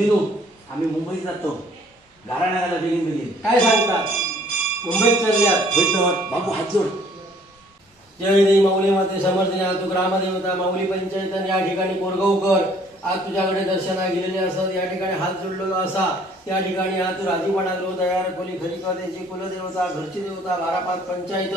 भटजीनो आम्ही मुंबईत जातो घराण्याला बेगीन बेगीन काय सांगतात मुंबईत चालल्यात होय बाबू हात जोड जय देवी माऊली माते समर्थने तू ग्रामदेवता माऊली पंचायत या ठिकाणी कोरगावकर आज तुझ्याकडे दर्शना गेलेले असत या ठिकाणी हात जोडलेला असा त्या ठिकाणी आज तू राजीपणा लो तयार खोली खरीका त्यांची कुलदेवता घरची देवता बारापात पंचायत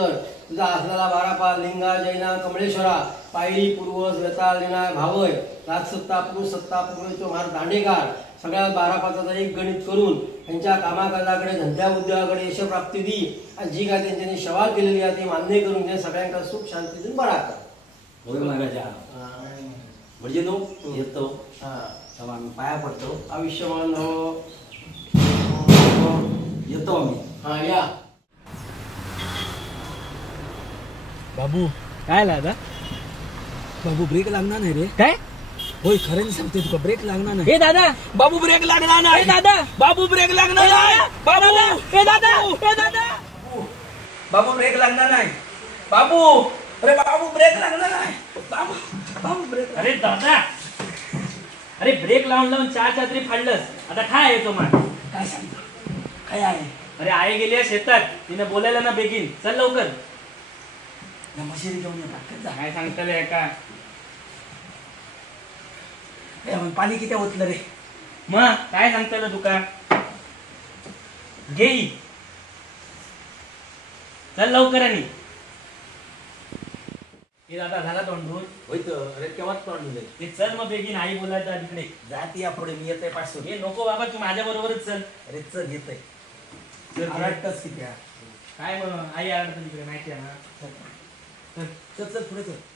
तुझा असलेला बारापात लिंगा जैना कमळेश्वरा पायरी पूर्वज वेताळ विनाय भावय राजसत्ता पुरुष सत्ता पूर्वेचो महार दांडेकार सगळ्या बारापाचाचा एक गणित करून त्यांच्या कामाकाजाकडे धंद्या उद्योगाकडे यशप्राप्ती दी आणि जी काय त्यांच्यानी सेवा केलेली आहे ती मान्य करून घे सगळ्यांका सुख शांतीतून बरा कर होय महाराजा भटजीनो येतो तेव्हा आम्ही पाया पडतो आयुष्यमान हो येतो आम्ही हा या बाबू काय दादा बाबू ब्रेक लागणार नाही रे काय होय खरं सांगते तुका ब्रेक लागणार नाही हे दादा बाबू ब्रेक लागणार नाही दादा बाबू ब्रेक लागणार नाही बाबू हे दादा हे दादा बाबू ब्रेक लागणार नाही बाबू अरे बाबू ब्रेक लागणार नाही बाबू बाबू ब्रेक अरे दादा अरे ब्रेक लावून लावून चहा तरी फाडलंस आता काय येतो मग काय सांगतो काय आहे अरे आई गेली आहे शेतात तिने बोलायला ना बेगीन चल लवकर या मशिरी घेऊन ये पटकन जा काय सांगतले का पाणी किती ओतलं रे मग काय सांगतलं तुका घेई चल लवकर आणि हे दादा झाला तोंडून होय अरे केव्हाच तोंडले ते चल मग बेगीन आई बोलायचं तिकडे जाती या पुढे मी येते पाचशे हे नको बाबा तू माझ्या बरोबरच चल अरे चल येतय चल आराटच किती काय मग आई आरडत तिकडे माहिती आहे ना चल चल पुढे चल